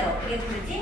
문제를 어떻게 풀지?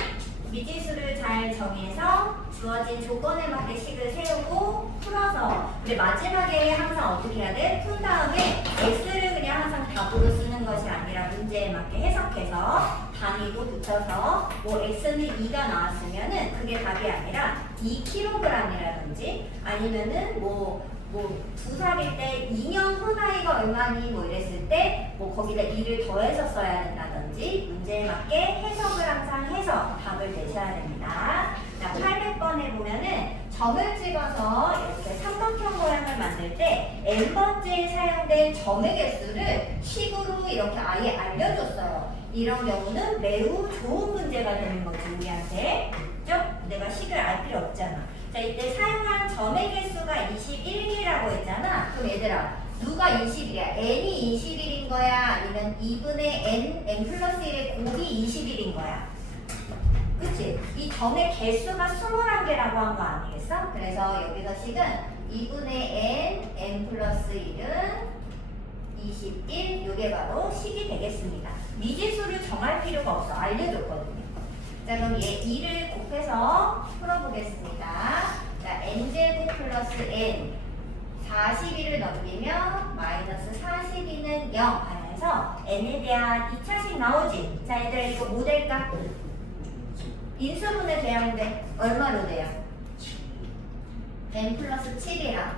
미지수를 잘 정해서 주어진 조건에 맞게 식을 세우고 풀어서 근데 마지막에 항상 어떻게 해야 돼? 푼 다음에 x를 그냥 항상 답으로 쓰는 것이 아니라 문제에 맞게 해석해서 단위도 붙여서 뭐 x는 2가 나왔으면은 그게 답이 아니라 2kg이라든지 아니면은 뭐 두 살일 때 2년 후 나이가 얼마니 뭐 이랬을 때 뭐 거기다 2를 더해서 써야 된다든지 문제에 맞게 해석을 항상 해서 답을 내셔야 됩니다. 자, 800번에 보면은 점을 찍어서 이렇게 삼각형 모양을 만들 때 n번째에 사용된 점의 개수를 식으로 이렇게 아예 알려줬어요. 이런 경우는 매우 좋은 문제가 되는 거지 우리한테. 그죠? 내가 식을 알 필요 없잖아. 자, 이때 사용한 점의 개수가 21이라고 했잖아. 그럼 얘들아 누가 20이야? n이 21인 거야? 아니면 2분의 n 플러스 1의 곱이 21인 거야? 그치? 이 점의 개수가 21개라고 한 거 아니겠어? 그래서 여기서 식은 2분의 n 플러스 1은 21, 요게 바로 식이 되겠습니다. 미지수를 정할 필요가 없어. 알려줬거든요. 자, 그럼 얘 2를 곱해서 풀어보겠습니다. 자, n제곱 플러스 n 41을 넘기면 마이너스 42는 0 하면서 n에 대한 2차식 나오지? 자, 얘들아 이거 뭐 될까? 인수분해 대항대 얼마로 돼요? n 플러스 7이랑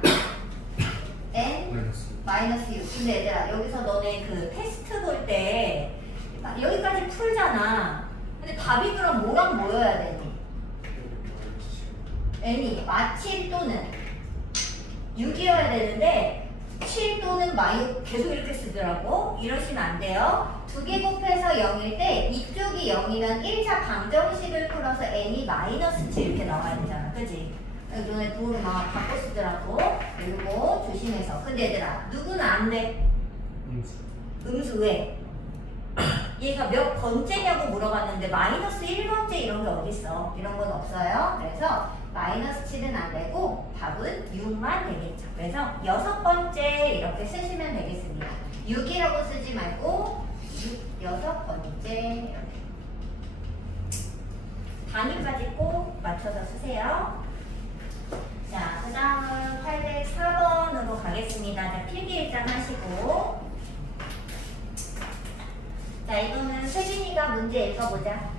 n 마이너스 6. 근데 얘들아 여기서 너네 그 테스트 볼 때 여기까지 풀잖아. 근데 답이 그럼 뭐랑 뭐여야 되니? n이 마7 또는 6이어야 되는데 7 또는 마6 계속 이렇게 쓰더라고. 이러시면 안 돼요. 두 개 곱해서 0일 때 이쪽이 0이면 1차 방정식을 풀어서 n이 마이너스 7 이렇게 나와야 되잖아. 그치? 너네 도로 막 바꿔 쓰더라고. 이거 조심해서. 근데 얘들아 누구는 안 돼? 음수 왜? 얘가 몇 번째냐고 물어봤는데 마이너스 1번째 이런 게 어딨어? 이런 건 없어요. 그래서 마이너스 7은 안 되고 답은 6만 되겠죠. 그래서 6번째 이렇게 쓰시면 되겠습니다. 6이라고 쓰지 말고 6번째 이렇게. 단위까지 꼭 맞춰서 쓰세요. 자, 그 다음은 804번으로 가겠습니다. 자, 필기 일단 하시고. 자, 이거는 세진이가 문제 읽어보자.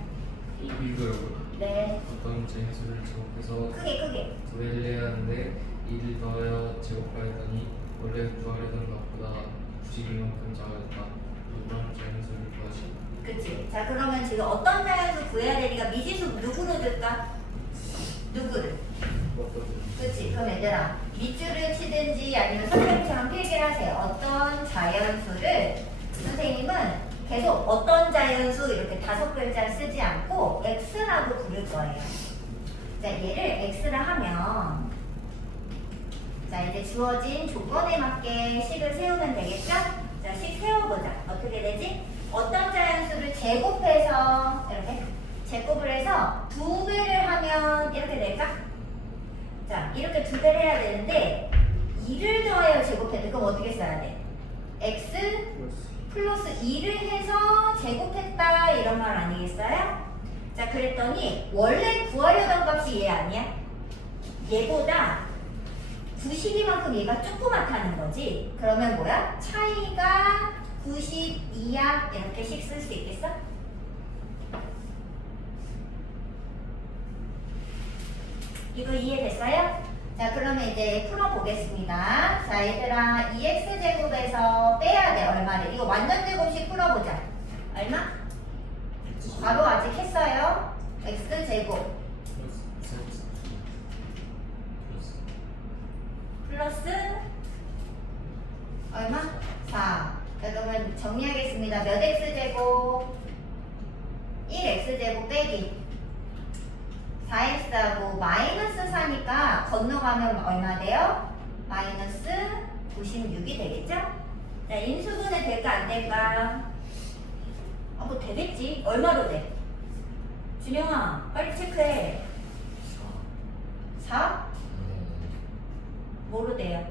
이거요. 네. 어떤 제수를 제곱해서 크게. 구해를 해야 하는데 1을 더하여 제곱하였더니 원래 구하려던 것보다 92만큼 작아졌다. 이번 제수를 구하시. 그치. 자, 그러면 지금 어떤 자연수 구해야 되니까 미지수 누구로 줄까? 누구를? 그치. 그럼 얘들아 밑줄을 치든지 아니면 선생님처럼 필기를 하세요. 어떤 자연수를 선생님은 계속 어떤 자연수 이렇게 5글자 쓰지 않고 x라고 부를 거예요. 자, 얘를 x라 하면 자, 이제 주어진 조건에 맞게 식을 세우면 되겠죠? 자, 식 세워보자. 어떻게 되지? 어떤 자연수를 제곱해서 이렇게 제곱을 해서 2배를 하면 이렇게 될까? 자, 이렇게 2배를 해야 되는데 2를 더하여 제곱해도 그럼 어떻게 써야 돼? x 플러스 2를 해서 제곱했다 이런 말 아니겠어요? 자, 그랬더니 원래 구하려던 값이 얘 아니야? 얘보다 92만큼 얘가 조그맣다는 거지. 그러면 뭐야? 차이가 92야 이렇게 식 쓸 수 있겠어? 이거 이해됐어요? 자, 그러면 이제 풀어보겠습니다. 자, 얘들아 2x제곱에서 빼야 돼. 얼마를? 이거 완전 제곱식 풀어보자. 얼마? 바로 아직 했어요. x제곱 플러스 얼마? 4. 자, 그러면 정리하겠습니다. 몇 x제곱? 1x제곱 빼기 4x하고 마이너스 4니까 건너가면 얼마 돼요? 마이너스 96이 되겠죠? 자, 인수분해 될까 안 될까? 뭐 되겠지. 얼마로 돼? 준영아 빨리 체크해. 4? 뭐로 돼요?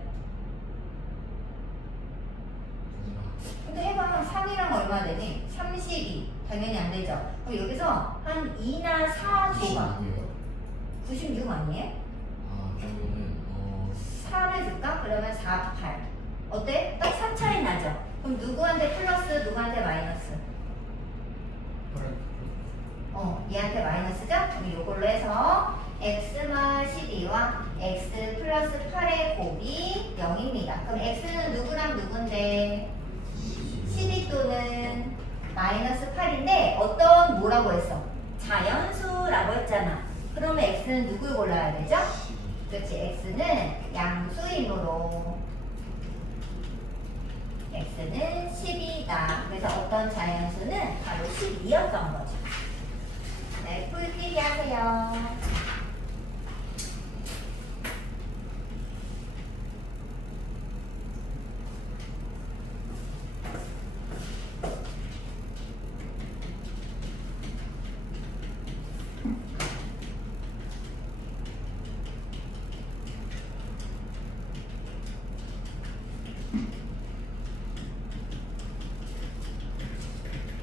근데 해봐. 3이랑 얼마 되니? 32. 당연히 안 되죠. 그럼 여기서 한 2나 4 줘봐. 96 아니에요? 아 그러면은 4를 줄까? 그러면 4, 8. 어때? 딱 3 차이 나죠? 그럼 누구한테 플러스, 누구한테 마이너스? 얘한테 마이너스죠? 그럼 이걸로 해서 x마 12와 x 플러스 8의 곱이 0입니다. 그럼 x는 누구랑 누군데? 12 또는 마이너스 8인데 어떤 뭐라고 했어? 자연수라고 했잖아. 그러면 x는 누굴 골라야 되죠? 그렇지, x는 양수이므로 x는 10이다. 그래서 어떤 자연수는 바로 12였던 거죠. 네, 풀필기 하세요.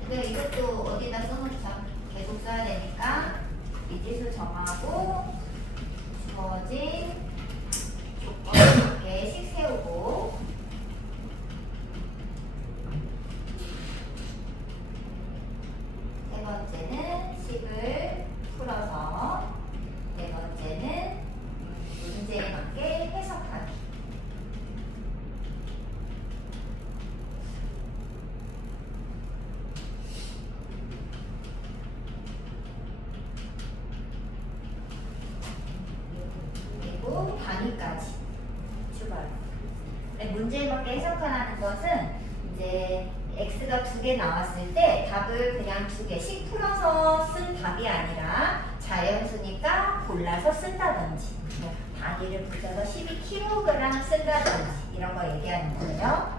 네, 이것도 어디다 써놓자. 계속 써야 되니까 미지수 정하고 주어진 조건에 맞게씩 세우고 세 번째는 식을 풀어서 네 번째는 문제에 맞게 해석하기. 그리고 단위까지 추가로. 문제에 맞게 해석하라는 것은 이제 x가 2개 나왔을 때 답을 그냥 2개씩 풀어서 쓴 답이 아니라 자연수니까 골라서 쓴다든지 뭐 단위를 붙여서 12kg 쓴다든지 이런 거 얘기하는 거예요.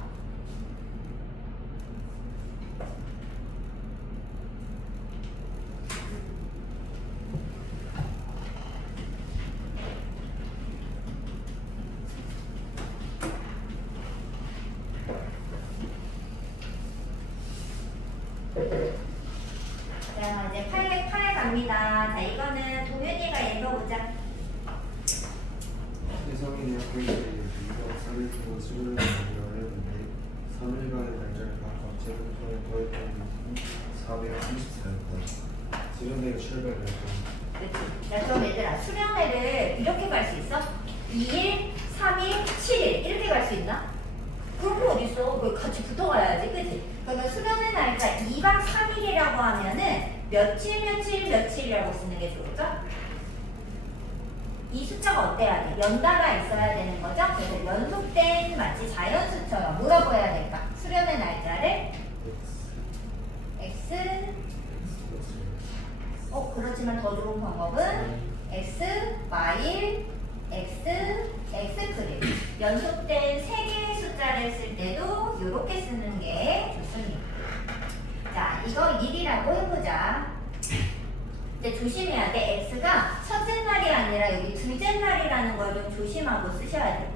자, 이제 808 갑니다. 자, 이거는 동현이가 읽어보자. 이성인의 학교에 우리가 3일 동안 수련을 하기로 했는데 3일간의 날짜를 각각 제곱선에 더했더니 434였다. 수련회가 출발을 했다. 그치? 자, 그럼 얘들아, 수련회를 이렇게 갈 수 있어? 2일, 3일, 7일 이렇게 갈 수 있나? 그런 거 어딨어? 그 같이 붙어가야지, 그치? 그러면 수련회 날짜 2박 3일이라고 하면은 며칠이라고 쓰는 게 좋을까? 이 숫자가 어때야 돼? 연달아 있어야 되는 거죠? 그래서 연속된 마치 자연수처럼 뭐라고 해야 될까? 수련회 날짜를 x 그렇지만 더 좋은 방법은 x 마일 x 크림 연속된 3개의 숫자를 쓸 때도 이렇게 쓰는 게 좋습니다. 자, 이거 1이라고 해보자. 근데 조심해야 돼. x가 첫째 날이 아니라 여기 둘째 날이라는 걸 좀 조심하고 쓰셔야 돼.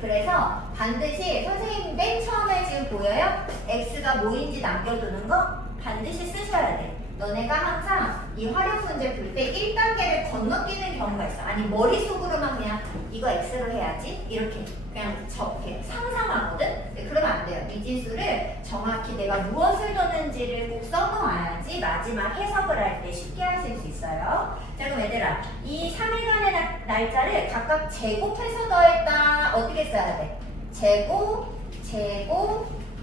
그래서 반드시 선생님 맨 처음에 지금 보여요? x가 뭐인지 남겨두는 거 반드시 쓰셔야 돼. 너네가 항상 이 활용 문제 풀 때 1단계를 건너뛰는 경우가 있어. 아니 머릿속으로만 그냥 이거 x로 해야지 이렇게 그냥 이렇게 상상하거든? 네, 그러면 안 돼요. 미지수를 정확히 내가 무엇을 뒀는지를 꼭 써놓아야지 마지막 해석을 할 때 쉽게 하실 수 있어요. 자, 그럼 얘들아 이 3일간의 날짜를 각각 제곱해서 더했다. 어떻게 써야 돼?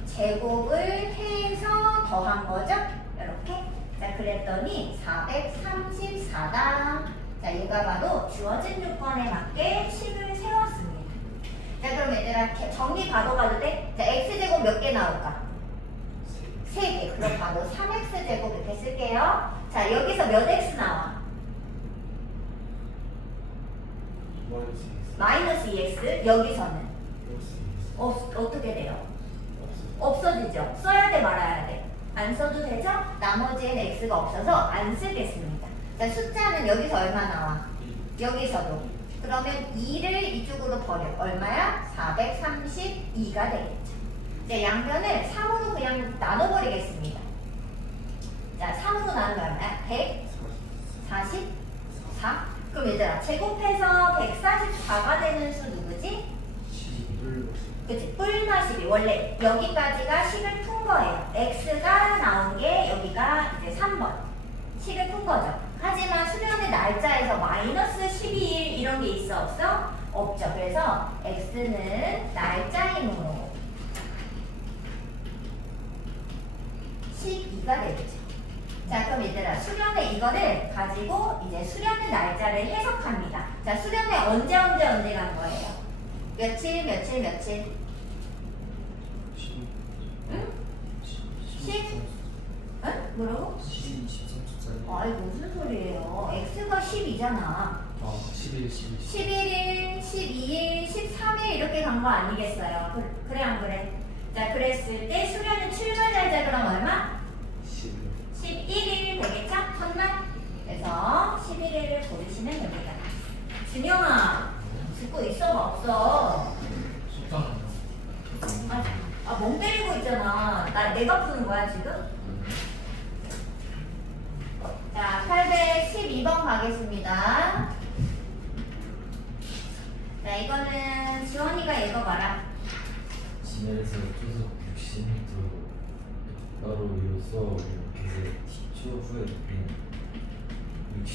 제곱을 해서 더한 거죠? 이렇게. 자, 그랬더니 434다. 자, 얘가 바로 주어진 조건에 맞게 식을 세웠습니다. 자, 그럼 얘들아 정리 바로 가도 돼? 자, x제곱 몇 개 나올까? 3개. 그럼 바로 3x제곱 이렇게 쓸게요. 자, 여기서 몇 x 나와? 마이너스 2x. 여기서는 어떻게 돼요? 없어지죠? 써야 돼 말아야 돼? 안 써도 되죠? 나머지엔 x가 없어서 안 쓰겠습니다. 자, 숫자는 여기서 얼마 나와? 여기서도. 그러면 2를 이쪽으로 버려. 얼마야? 432가 되겠죠. 이제 양변을 3으로 그냥 나눠버리겠습니다. 자, 3으로 나누면 얼마야? 144? 그럼 얘들아, 제곱해서 144가 되는 수 누구지? 12를 그치? 뿔마 12. 원래 여기까지가 식을 푼 거예요. x가 나온 게 여기가 이제 3번. 식을 푼 거죠. 하지만 수련의 날짜에서 마이너스 12일 이런 게 있어 없어? 없죠. 그래서 x는 날짜이므로 12가 되겠죠. 자, 그럼 얘들아, 수련의 이거를 가지고 이제 수련의 날짜를 해석합니다. 자, 수련의 언제 간 거예요? 며칠? 응? 응? 뭐라고? 13초짜리 아이 무슨 소리예요? x가 10이잖아. 11, 12. 11일, 12일, 13일 이렇게 간 거 아니겠어요? 그래 안 그래? 자, 그랬을 때 수련의 출발 날짜 그럼 얼마? 11일 되겠죠? 첫날? 그래서 11일을 고르시면 됩니다. 준영아, 듣고 있어가 없어. 속상하다. 멍 때리고 있잖아. 내가 푸는 거야 지금? 자, 812번 가겠습니다. 자, 이거는 지원이가 읽어봐라. 진열에서 초속 60m 따로 이어서 이렇게 t초 후에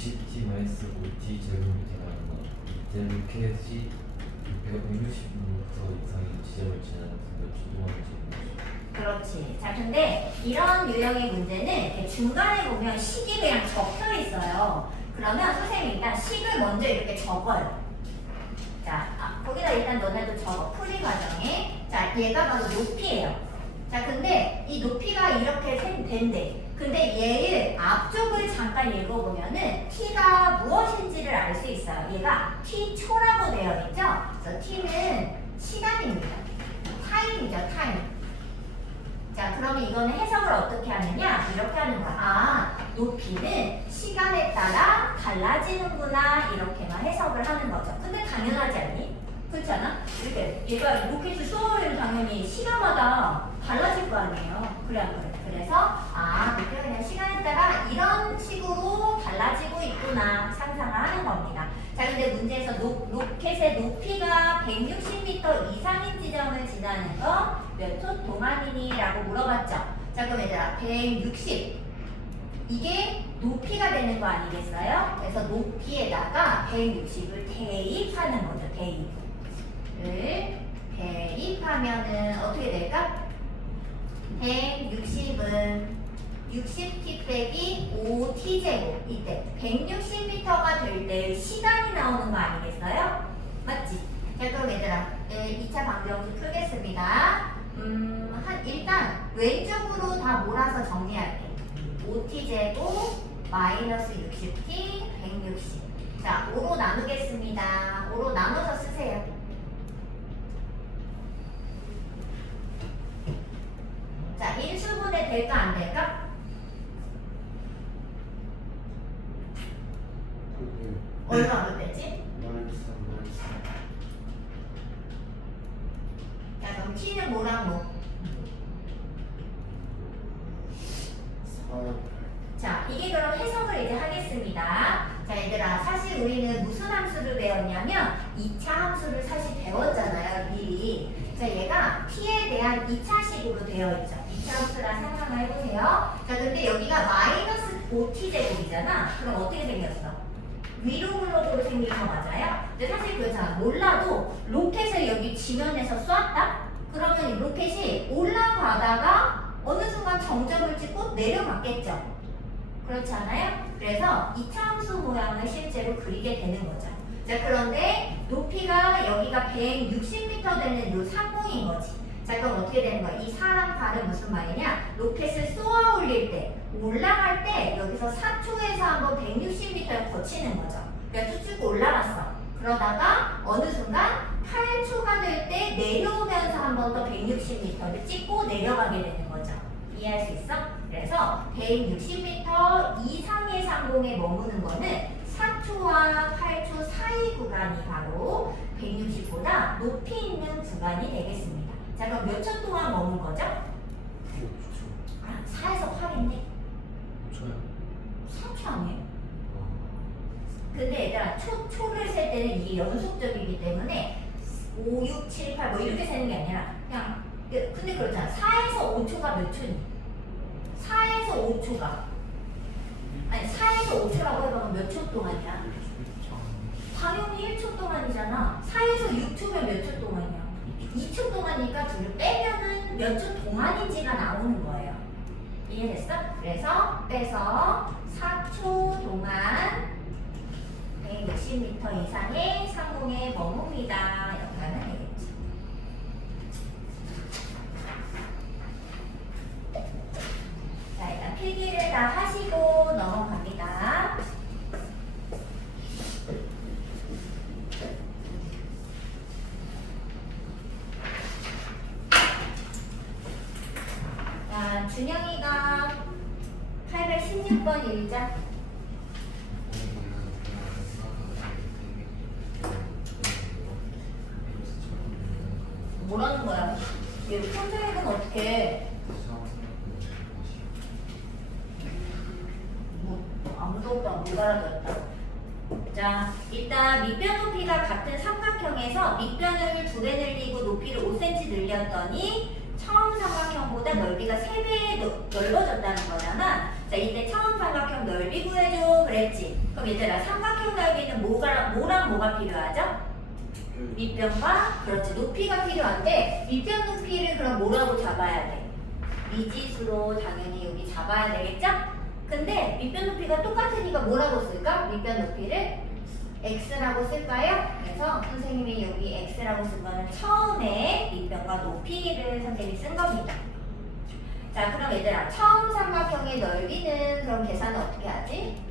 60t-5t 제곱미터 나온다. 이때 로켓이 160m 이상의 지점을 지나는 몇 초 동안 지금 그렇지. 자, 근데 이런 유형의 문제는 이렇게 중간에 보면 식이 그냥 적혀 있어요. 그러면 선생님이 일단 식을 먼저 이렇게 적어요. 자, 거기다 일단 너네도 적어. 풀이 과정에. 자, 얘가 바로 높이예요. 자, 근데 이 높이가 이렇게 된대. 근데 얘를 앞쪽을 잠깐 읽어보면은 t가 무엇인지를 알 수 있어요. 얘가 t초라고 되어 있죠? 그래서 t는 시간입니다. 타임이죠, 타임. 자, 그러면 이거는 해석을 어떻게 하느냐? 이렇게 하는 거야. 높이는 시간에 따라 달라지는구나. 이렇게만 해석을 하는 거죠. 근데 당연하지 않니? 그렇지 않아? 이렇게 얘가 로켓을 쏘면 당연히 시간마다 달라질 거 아니에요. 그래 안 그래? 그래서 높이가 그냥 시간에 따라 이런 식으로 달라지고 있구나 상상을 하는 겁니다. 자, 근데 문제에서 로켓의 높이가 160m 이상인 지점을 지나는 거 몇 초 동안이니? 라고 물어봤죠. 자, 그럼 얘들아 160 이게 높이가 되는 거 아니겠어요? 그래서 높이에다가 160을 대입하는 거죠. 대입을 대입하면은 어떻게 될까? 160은 60t 빼기 5t제곱 이때 160m가 될 때 시간이 나오는 거 아니겠어요? 맞지? 자, 그럼 얘들아 2차 방정식 풀겠습니다. 일단 왼쪽으로 다 몰아서 정리할게. 5t제곱 마이너스 60t 160. 자, 5로 나누겠습니다. 5로 나눠서 쓰세요. 자, 인수분해 될까 안 될까? 얼마로 되지? 자, 그럼 t는 뭐랑 뭐? 자, 이게 그럼 해석을 이제 하겠습니다. 자, 얘들아, 사실 우리는 무슨 함수를 배웠냐면 2차 함수를 사실 배웠잖아요, 미리. 자, 얘가 t에 대한 2차식으로 되어 있죠. 2차 함수라 생각을 해보세요. 자, 근데 여기가 마이너스 5t제곱이잖아. 그럼 어떻게 생겼어? 위로 블록으로 생긴 거 맞아요? 근데 사실 그렇잖아. 몰라도 로켓을 여기 지면에서 쐈다? 그러면 이 로켓이 올라가다가 어느 순간 정점을 찍고 내려갔겠죠. 그렇지 않아요? 그래서 2차 함수 모양을 실제로 그리게 되는 거죠. 자, 그런데 높이가 여기가 160m 되는 요 상공인 거지. 자, 그럼 어떻게 되는 거야? 이 사람 발은 무슨 말이냐? 로켓을 쏘아 올릴 때, 올라갈 때 여기서 4초에서 한번 160m를 거치는 거죠. 그래서 쭉 올라갔어. 그러다가 어느 순간 8초가 될 때 내려오면서 한 번 더 160m를 찍고 내려가게 되는 거죠. 이해할 수 있어? 그래서 160m 이상의 상공에 머무는 거는 4초와 8초 사이 구간이 바로 160보다 높이 있는 구간이 되겠습니다. 자, 그럼 몇 초 동안 머문 거죠? 4에서 8인데? 3초야. 3초 아니에요? 근데 얘들아 초를 셀 때는 이게 연속적이기 때문에 5, 6, 7, 8 뭐 이렇게 세는 게 아니라 그냥 근데 그렇잖아. 4에서 5초가 몇 초니? 4에서 5초가 아니 4에서 5초라고 해보면 몇 초 동안이야? 당연히 1초 동안이잖아. 4에서 6초면 몇 초 동안이야? 2초 동안이니까 둘을 빼면은 몇 초 동안인지가 나오는 거예요. 이해됐어? 그래서 빼서 4초 동안 160m 이상의 상공에 머뭅니다. 이렇게 하면 되겠지. 자, 일단 필기를 다 하시고 넘어갑니다. 자, 준영이가 816번 읽자. 뭐라는 거야? 얘 선생님은 어떻게 아무도 못 알아듣었다. 자, 일단 밑변 높이가 같은 삼각형에서 밑변을 2배 늘리고 높이를 5cm 늘렸더니 처음 삼각형보다 넓이가 3배 넓어졌다는 거잖아. 자, 이때 처음 삼각형 넓이 구해줘 그랬지. 그럼 얘들아 삼각형 넓이는 뭐랑 뭐가 필요하죠? 밑변과 그렇지 높이가 필요한데 밑변 높이를 그럼 뭐라고 잡아야 돼? 미지수로 당연히 여기 잡아야 되겠죠? 근데 밑변 높이가 똑같으니까 뭐라고 쓸까? 밑변 높이를 x라고 쓸까요? 그래서 선생님이 여기 x라고 쓴 거는 처음에 밑변과 높이를 선생님이 쓴 겁니다. 자, 그럼 얘들아 처음 삼각형의 넓이는 그럼 계산은 어떻게 하지?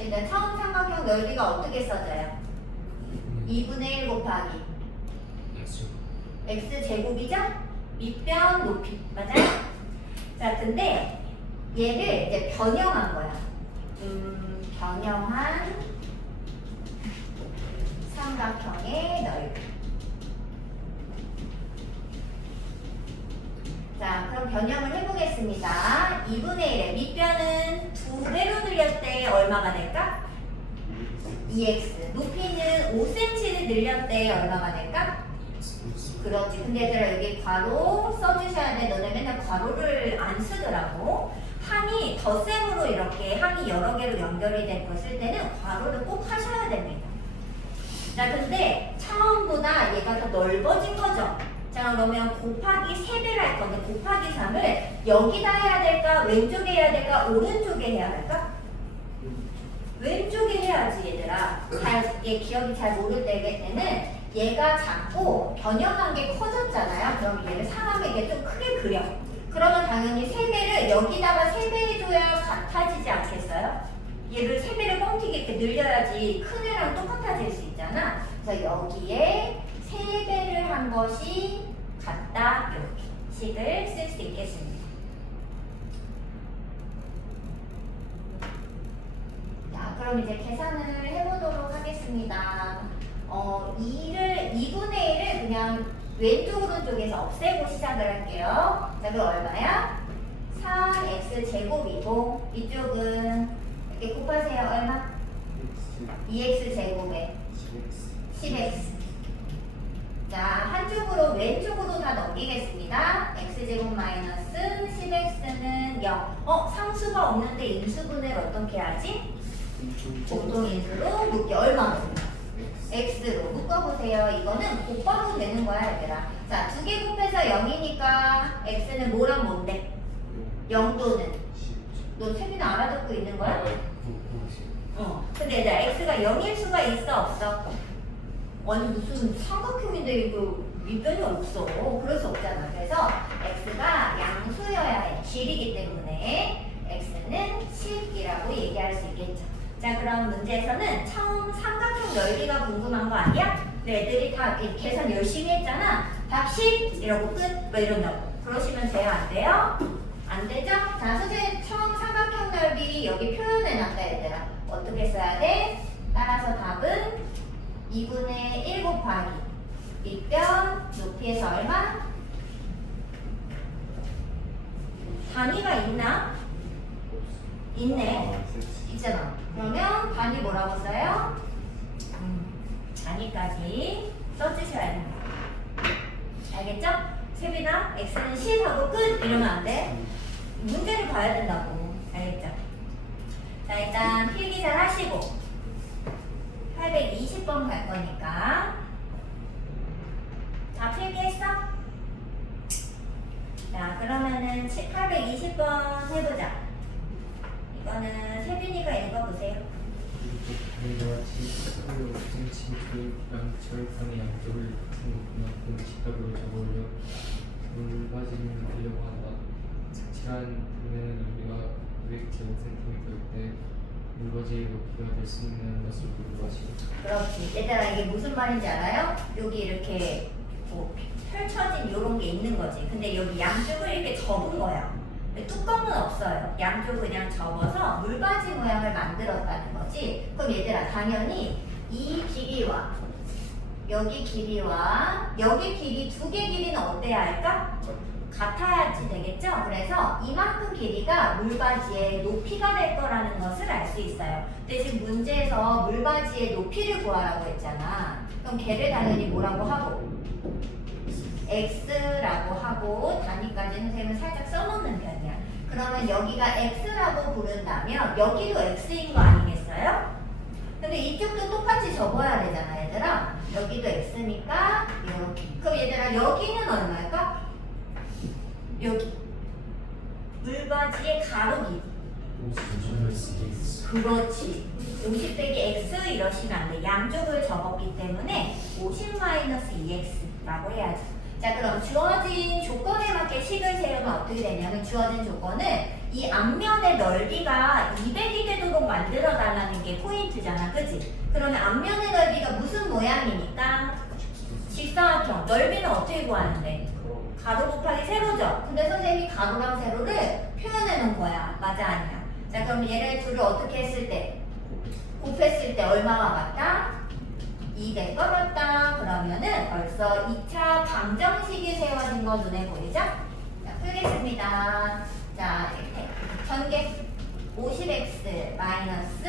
일단 처음 삼각형 넓이가 어떻게 써져요? 2분의 1 곱하기 x제곱이죠? 밑변 높이 맞아요? 자, 근데 얘를 이제 변형한 거야. 변형한 삼각형의 넓이. 자, 그럼 변형을 해보겠습니다. 2분의 1에 밑변은 2배로 늘렸을 때 얼마가 될까? 2x. 높이는 5cm를 늘렸을 때 얼마가 될까? 그렇지. 근데 얘들아 여기 괄호 써주셔야 돼. 너네 맨날 괄호를 안 쓰더라고. 항이 덧셈으로 이렇게 항이 여러 개로 연결이 된 거 쓸 때는 괄호를 꼭 하셔야 됩니다. 자, 근데 처음보다 얘가 더 넓어진 거죠. 자, 그러면 곱하기 3배를 할 건데 곱하기 3을 여기다 해야 될까? 왼쪽에 해야 될까? 오른쪽에 해야 할까? 왼쪽에 해야지 얘들아. 얘 기억이 잘 모를 때는 얘가 작고 변형한 게 커졌잖아요. 그럼 얘를 상하게 좀 크게 그려. 그러면 당연히 3배를 여기다가 3배 해줘야 같아지지 않겠어요? 얘를 3배를 뻥튀기 이렇게 늘려야지 큰 애랑 똑같아질 수 있잖아. 그래서 여기에 3배를 한 것이 같다. 이렇게 식을 쓸 수 있겠습니다. 자, 그럼 이제 계산을 해보도록 하겠습니다. 2분의 1을 그냥 왼쪽 오른쪽에서 없애고 시작을 할게요. 자, 그럼 얼마야? 4x제곱이고 이쪽은 이렇게 곱하세요. 얼마? 2x제곱에 10x. 자, 한쪽으로 왼쪽으로 다 넘기겠습니다. x제곱 마이너스 10x는 0. 상수가 없는데 인수분해를 어떻게 하지? 공동인수로 묶기. 얼마로? x로 묶어보세요. 이거는 곱하면 되는 거야 얘들아. 자, 2개 곱해서 0이니까 x는 뭐랑 뭔데? 0 또는 너 책이나 알아듣고 있는 거야? 근데 얘들아 x가 0일 수가 있어 없어? 아니 무슨 삼각형인데 이거 밑변이 없어. 그럴 수 없잖아. 그래서 x가 양수여야 해. 길이기 때문에 x는 10이라고 얘기할 수 있겠죠. 자, 그럼 문제에서는 처음 삼각형 넓이가 궁금한 거 아니야? 애들이 다 계산 열심히 했잖아. 답 10 이러고 끝. 뭐 이런다고. 그러시면 돼요? 안 돼요? 안 되죠? 자, 선생님 처음 삼각형 넓이 여기 표현해놨다 얘들아. 어떻게 써야 돼? 따라서 답은 2분의 1 곱하기 밑변 높이에서 얼마? 단위가 있나? 있네. 있잖아. 그러면 단위 뭐라고 써요? 단위까지 써주셔야 됩니다. 알겠죠? 세빈아, x는 10하고 끝! 이러면 안 돼. 문제를 봐야 된다고. 알겠죠? 자, 일단 필기 잘 하시고 820번 갈 거니까 다 필기했어? 자, 그러면은 820번 해보자. 이거는 세빈이가 읽어보세요. 우리가 지식적으로 5cm 양철판의 양쪽을 같은 것만큼 직각으로 접어올려 물 빠짐을 하려고 한다. 색칠한 분해는 우리가 900제곱cm일 때 물바지의 높이가 될 수 있는 것을 물바지. 그렇지. 얘들아, 이게 무슨 말인지 알아요? 여기 이렇게 뭐 펼쳐진 이런 게 있는 거지. 근데 여기 양쪽을 이렇게 접은 거야. 뚜껑은 없어요. 양쪽을 그냥 접어서 물바지 모양을 만들었다는 거지. 그럼 얘들아, 당연히 이 길이와 여기 길이와 여기 길이 두 개 길이는 어때야 할까? 같아야지 되겠죠? 그래서 이만큼 길이가 물바지의 높이가 될 거라는 것을 알 수 있어요. 근데 지금 문제에서 물바지의 높이를 구하라고 했잖아. 그럼 걔를 당연히 뭐라고 하고? x라고 하고 단위까지 선생님은 살짝 써놓는 편이야. 그러면 여기가 x라고 부른다면 여기도 x인 거 아니겠어요? 근데 이쪽도 똑같이 접어야 되잖아, 얘들아. 여기도 x니까 이렇게. 그럼 얘들아, 여기는 얼마일까? 여기 물바지의 가로 길이. 50 그렇지. 50 빼기 x 이러시면 안 돼. 양쪽을 접었기 때문에 50-2x라고 해야지. 자, 그럼 주어진 조건에 맞게 식을 세우면 어떻게 되냐면 주어진 조건은 이 앞면의 넓이가 200이 되도록 만들어 달라는 게 포인트잖아. 그치? 그러면 앞면의 넓이가 무슨 모양이니까? 직사각형. 넓이는 어떻게 구하는데? 가로 곱하기 세로죠. 근데 선생님이 가로랑 세로를 표현해 놓은 거야. 맞아, 아니야? 자, 그럼 얘네 둘을 어떻게 했을 때? 곱했을 때 얼마와 같다? 200 떨었다. 그러면은 벌써 2차 방정식이 세워진 거 눈에 보이죠? 자, 풀겠습니다. 자, 이렇게 전개 50x 마이너스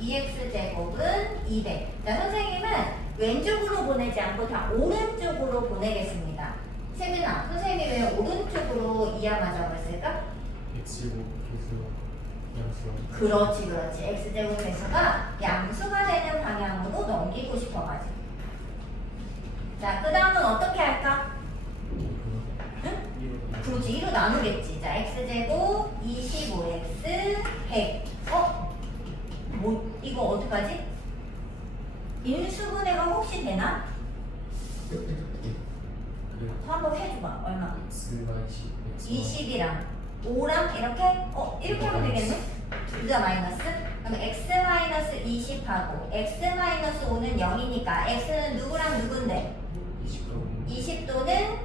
2x 제곱은 200. 자, 선생님은 왼쪽으로 보내지 않고 다 오른쪽으로 보내겠습니다. 세빈아, 선생님이 왜 오른쪽으로 이하만 적었을까? x제곱해서 양수랑 그렇지, 그렇지. x제곱에서가 양수가 되는 방향으로 넘기고 싶어가지고. 자, 그 다음은 어떻게 할까? 응? 그렇지, 2로 나누겠지. 자, x제곱 25x 100. 뭐, 이거 어떡하지? 인수분해가 혹시 되나? 한번 해줘봐. 얼마? x가 20이랑 5랑 이렇게? 이렇게 하면 되겠네? 둘 다 마이너스? 그럼 x 마이너스 20하고 x 마이너스 5는 0이니까 x는 누구랑 누군데? 20도는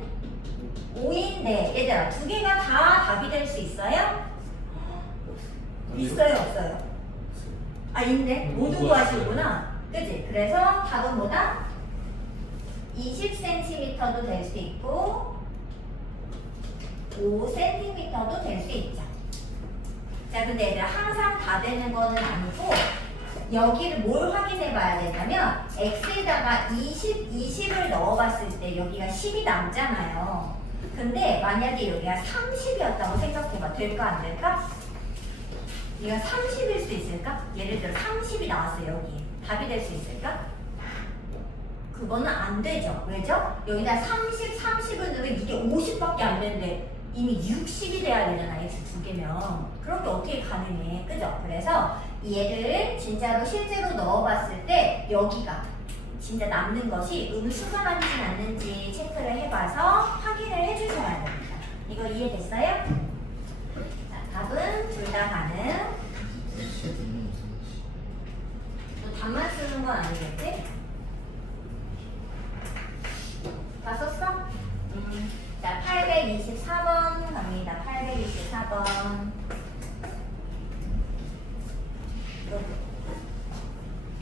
5인데 얘들아, 두 개가 다 답이 될 수 있어요? 있어요, 없어요? 아, 있네. 모두 구하시구나. 그치? 그래서 답은 뭐다? 20cm도 될 수 있고 5cm도 될 수 있죠. 자, 근데 얘들아, 항상 다 되는 거는 아니고 여기를 뭘 확인해 봐야 되냐면 x에다가 20을 넣어봤을 때 여기가 10이 남잖아요. 근데 만약에 여기가 30이었다고 생각해봐. 될까 안 될까? 얘가 30일 수 있을까? 예를 들어 30이 나왔어요. 여기 답이 될 수 있을까? 그거는 안 되죠. 왜죠? 여기다 30을 넣으면 이게 50밖에 안 되는데 이미 60이 돼야 되잖아. x 두 개면. 그런 게 어떻게 가능해? 그죠? 그래서 얘를 진짜로 실제로 넣어봤을 때 여기가 진짜 남는 것이 음수가 남지 않는지 체크를 해봐서 확인을 해주셔야 됩니다. 이거 이해됐어요? 자, 답은 둘 다 가능. 또 답만 쓰는 건 아니겠지? 다 썼어? 자, 824번 갑니다. 824번.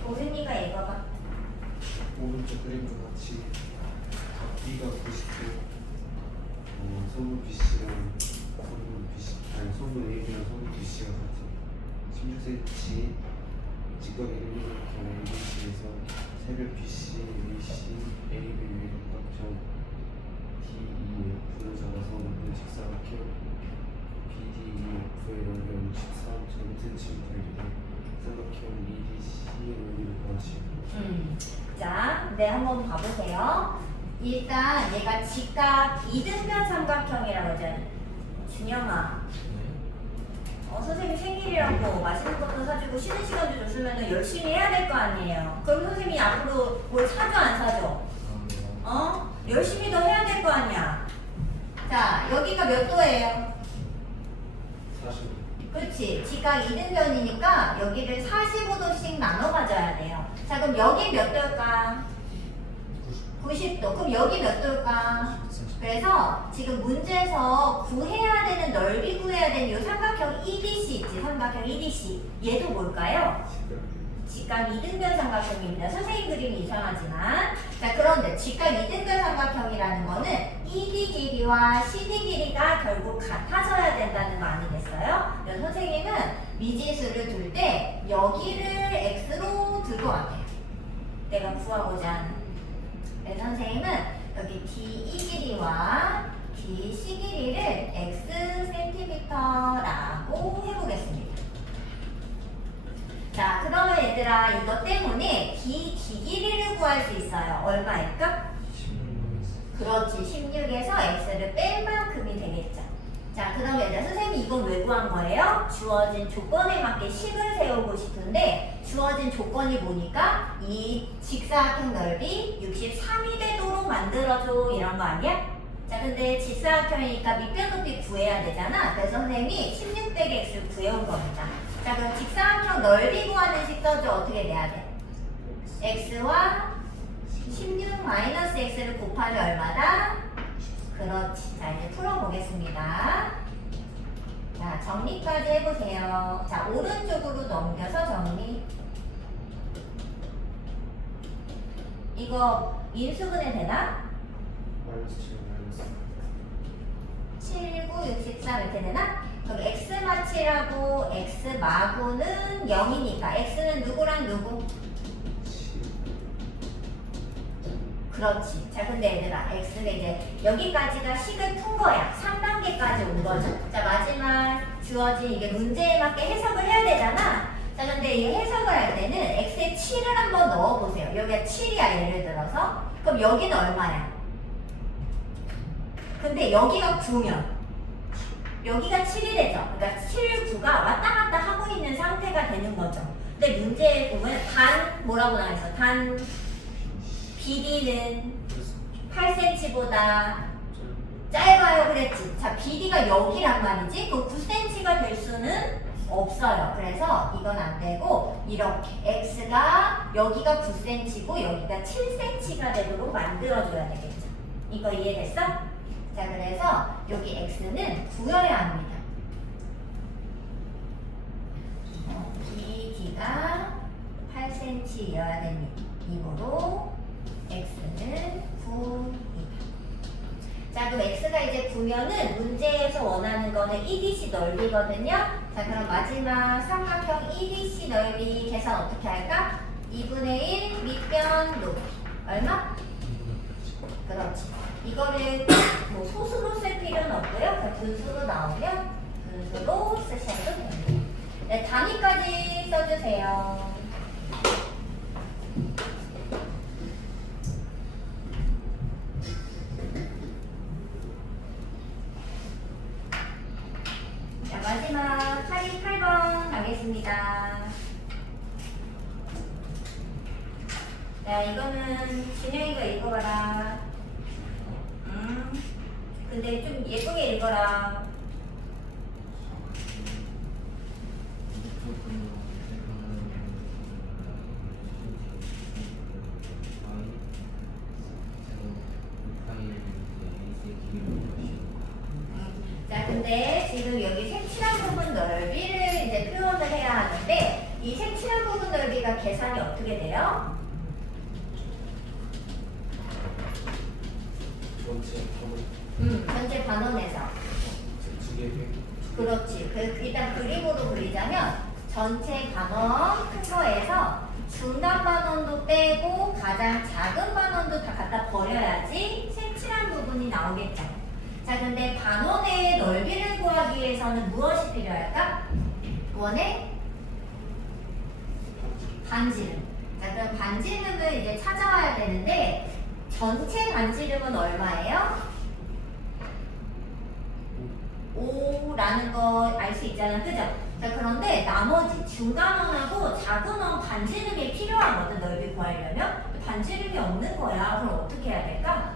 도윤이가 읽어봐. 오른쪽 그림과 같이 B가 90도, 소문 BC랑 소문 A랑 소문 BC가 같은 16cm 직각 일반각형 ABC에서 세변 BC, AC, AB 외곽점 DEF를 잡아서 만든 직사각형 BDEF의 연면 13.5cm이고 삼각형 EDC의 넓이를 구하시오. 자, 네, 한번 봐보세요. 일단 얘가 직각 이등변 삼각형이라고 하잖아. 준영아, 선생님 생일이라고 맛있는 것도 사주고 쉬는 시간도 줬으면 열심히 해야 될 거 아니에요. 그럼 선생님이 앞으로 뭘 사줘 안 사줘? 열심히 더 해야 될 거 아니야. 자, 여기가 몇 도예요? 40. 그렇지. 직각 이등변이니까 여기를 45도씩 나눠 가져야 돼요. 자, 그럼 여기 몇 도일까? 90도. 그럼 여기 몇 도일까? 그래서 지금 문제에서 구해야 되는 넓이 구해야 되는 이 삼각형 EDC 있지? 삼각형 EDC. 얘도 뭘까요? 직각 이등변 삼각형입니다. 선생님 그림이 이상하지만. 자, 그런데 직각 이등변 삼각형이라는 거는 ED 길이와 CD 길이가 결국 같아져야 된다는 거 아니겠어요? 그래서 선생님은 미지수를 둘 때 여기를 X로 들고 왔대요. 내가 구하고자 하는. 그래서 선생님은 여기 DE 길이와 DC 길이를 X cm라고 해보겠습니다. 자, 그러면 얘들아 이것 때문에 D 길이를 구할 수 있어요. 얼마일까? 16. 그렇지. 16에서 X를 뺄 만큼이 되겠죠. 자, 그럼 얘들아 선생님이 이건 왜 구한 거예요? 주어진 조건에 맞게 식을 세우고 싶은데 주어진 조건이 뭐니까 이 직사각형 넓이 63이 되도록 만들어줘 이런 거 아니야? 자, 근데 직사각형이니까 밑변 높이 구해야 되잖아. 그래서 선생님이 16 빼기 X를 구해온 겁니다. 자, 그럼 직사각형 넓이 구하는 식 써줘. 어떻게 내야 돼? X와 16 마이너스 X를 곱하면 얼마다? 그렇지. 자, 이제 풀어보겠습니다. 자, 정리까지 해보세요. 자, 오른쪽으로 넘겨서 정리. 이거 인수분해 되나? 마이너스 7 마이너스 7, 9, 63 이렇게 되나? 그럼 X마치라고 X마구는 0이니까 X는 누구랑 누구? 7. 그렇지. 자, 근데 얘들아, X가 이제 여기까지가 식을 푼 거야. 3단계까지 온 거죠. 자, 마지막 주어진 이게 문제에 맞게 해석을 해야 되잖아. 자, 근데 이 해석을 할 때는 X에 7을 한번 넣어보세요. 여기가 7이야, 예를 들어서. 그럼 여기는 얼마야? 근데 여기가 9면 여기가 7이 되죠. 그러니까 7, 9가 왔다 갔다 하고 있는 상태가 되는 거죠. 근데 문제에 보면 단 뭐라고 나와있어? 단 BD는 8cm보다 짧아요 그랬지. 자, BD가 여기란 말이지. 그 9cm가 될 수는 없어요. 그래서 이건 안 되고 이렇게 X가 여기가 9cm고 여기가 7cm가 되도록 만들어줘야 되겠죠. 이거 이해됐어? 자, 그래서 여기 X는 구여야 합니다. BD가 8cm여야 됩니다. 이거로 X는 9이다. 자, 그럼 X가 이제 9면은 문제에서 원하는 거는 EDC 넓이거든요. 자, 그럼 마지막 삼각형 EDC 넓이 계산 어떻게 할까? 2분의 1 밑변 높이. 얼마? 그렇지. 이거를 뭐 소수로 쓸 필요는 없고요. 그 분수로 나오면 분수로 쓰셔도 됩니다. 네, 단위까지 써주세요. 자, 마지막 8번 가겠습니다. 자, 이거는 준영이가 읽어봐라. 근데 좀 예쁘게 읽어라. 자, 근데 지금 여기 색칠한 부분 넓이를 이제 표현을 해야 하는데 이 색칠한 부분 넓이가 계산이 어떻게 돼요? 전체 반원 전체 반원에서. 두개 그렇지. 일단 그림으로 그리자면 전체 반원 큰 거에서 중간 반원도 빼고 가장 작은 반원도 다 갖다 버려야지 색칠한 부분이 나오겠죠. 자, 근데 반원의 넓이를 구하기 위해서는 무엇이 필요할까? 원의 반지름. 자, 그럼 반지름을 이제 찾아와야 되는데 전체 반지름은 얼마예요? 5라는 거 알 수 있잖아, 그죠? 자, 그런데 나머지 중간원하고 작은원 반지름이 필요하거든, 넓이 구하려면. 반지름이 없는 거야. 그럼 어떻게 해야 될까?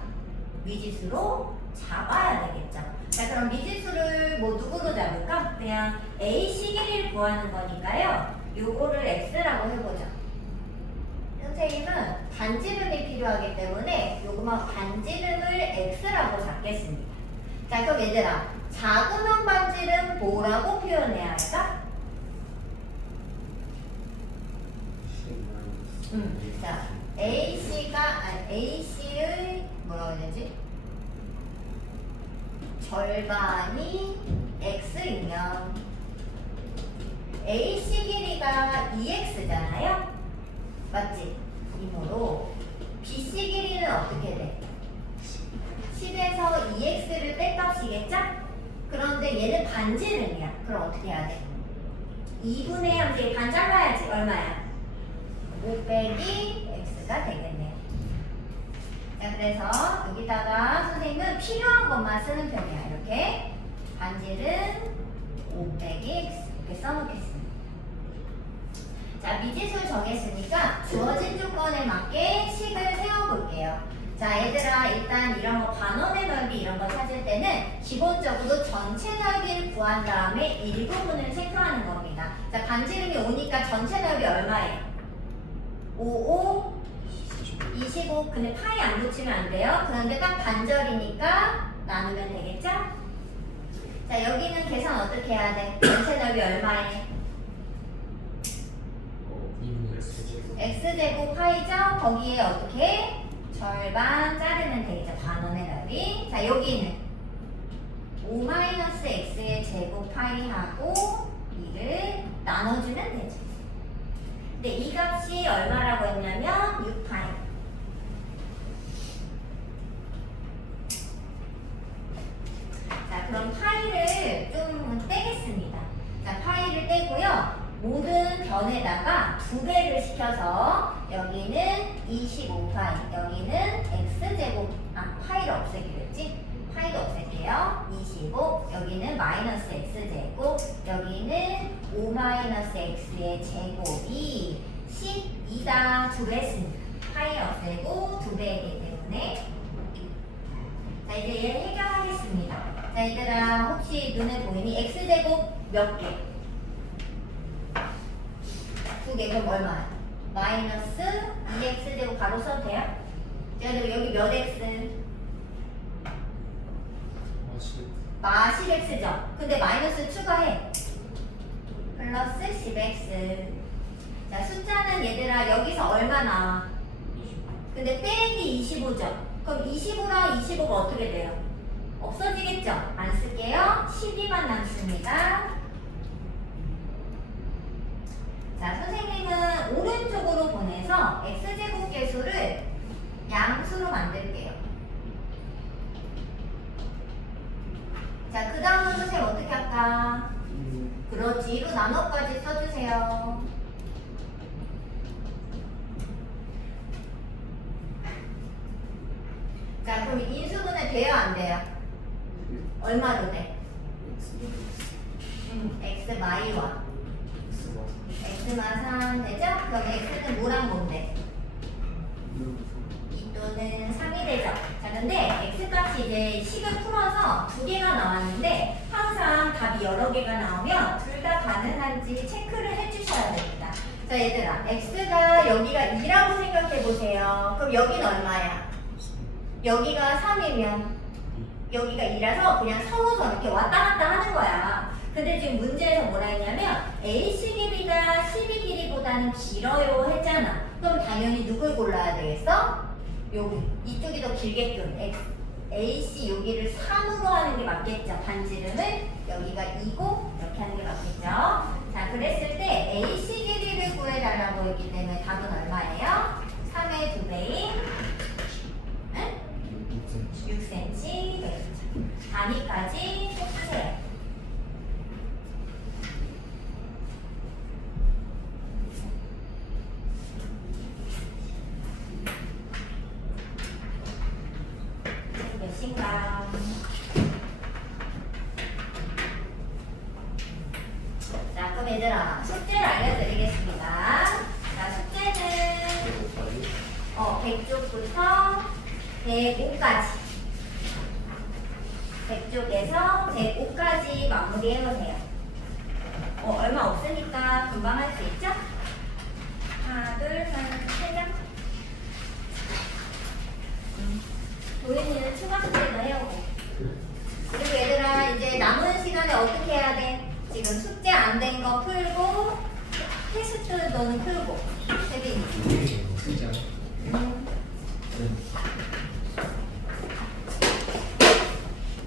미지수로 잡아야 되겠죠. 자, 그럼 미지수를 뭐 누구로 잡을까? 그냥 AC 길이를 구하는 거니까요. 요거를 X라고 해보자. 선생님은 반지름이 필요하기 때문에 요거만 반지름을 X라고 잡겠습니다. 자, 그럼 얘들아, 작은 원 반지름 뭐라고 표현해야 할까? 자, AC의 뭐라고 해야 되지? 절반이 X이면 AC 길이가 2X잖아요? 맞지? 이모로 BC 길이는 어떻게 돼? 10에서 2x를 뺄값이겠죠? 그런데 얘는 반지름이야. 그럼 어떻게 해야 돼? 2분의 함수에 반 잘라야지. 얼마야? 5 빼기 x가 되겠네요. 자, 그래서 여기다가 선생님은 필요한 것만 쓰는 편이야. 이렇게 반지름 5 빼기 x 이렇게 써놓겠습니다. 자, 미지수를 정했으니까 주어진 조건에 맞게 식을 세워볼게요. 자, 얘들아, 일단 이런 거 반원의 넓이 이런 거 찾을 때는 기본적으로 전체 넓이를 구한 다음에 일부분을 체크하는 겁니다. 자, 반지름이 5니까 전체 넓이 얼마예요? 5, 25. 근데 파이 안 붙이면 안 돼요. 그런데 딱 반절이니까 나누면 되겠죠? 자, 여기는 계산 어떻게 해야 돼? 전체 넓이 얼마예요? x제곱 파이죠? 거기에 어떻게? 절반 자르면 되겠죠. 반원의 넓이. 자, 여기는 5-x의 제곱 파이하고 2를 나눠주면 되죠. 근데 이 값이 얼마라고 했냐면 6파이. 자, 그럼 파이를 좀 떼겠습니다. 자, 파이를 떼고요. 모든 변에다가 2배를 시켜서 여기는 25파이, 여기는 x제곱, 파이를 없애기로 했지? 파이도 없앨게요. 25, 여기는 마이너스 x제곱, 여기는 5-x의 제곱이 12다 2배 했습니다. 파이 없애고 2배이기 때문에. 자, 이제 얘를 해결하겠습니다. 자, 얘들아, 혹시 눈에 보이니? x제곱 몇 개? 2개. 그럼 얼마야? 마이너스 2x제곱 바로 써도 돼요? 자, 그리고 여기 몇 x? 마 10x죠? 근데 마이너스 추가해. 플러스 10x. 자, 숫자는 얘들아 여기서 얼마 나와? 근데 빼기 25죠? 그럼 25랑 25가 어떻게 돼요? 없어지겠죠? 안 쓸게요. 12만 남습니다. 자, 선생님은 오른쪽으로 보내서 x제곱 계수를 양수로 만들게요. 자, 그 다음은 선생님 어떻게 할까? 그렇지, 2로 나눠까지 써주세요. 자, 그럼 인수분해 돼요, 안 돼요? 얼마로 돼? x 마이와 x만 3 되죠? 그럼 x는 뭐랑 뭔데? 2 또는 3이 되죠? 자, 근데 x값이 이제 식을 풀어서 2개가 나왔는데 항상 답이 여러 개가 나오면 둘 다 가능한지 체크를 해주셔야 됩니다. 자, 얘들아, x가 여기가 2라고 생각해 보세요. 그럼 여기는 얼마야? 여기가 3이면 여기가 2라서 그냥 서로서 이렇게 왔다 갔다 하는 거야. 근데 지금 문제에서 뭐라 했냐면 AC 길이가 12 길이보다는 길어요 했잖아. 그럼 당연히 누굴 골라야 되겠어? 여기 이쪽이 더 길게끔 x. AC 여기를 3으로 하는 게 맞겠죠. 반지름을 여기가 2고 이렇게 하는 게 맞겠죠. 자, 그랬을 때 AC 길이를 구해달라고 했기 때문에 답은 얼마예요? 3의 2배인 6cm 되겠죠. 단위까지 해주세요. 몇인가? 자, 그럼 얘들아 숙제를 알려드리겠습니다. 자, 숙제는 100쪽부터 105까지 100쪽에서 105까지 마무리해보세요. 얼마 없으니까 금방 할 수 있죠? 하나, 둘, 세 장. 도윤이는 추가 숙제도 해오고. 그리고 얘들아 이제 남은 시간에 어떻게 해야 돼? 지금 숙제 안 된 거 풀고 테스트 너는 풀고 세빈이. 진짜 음. 네.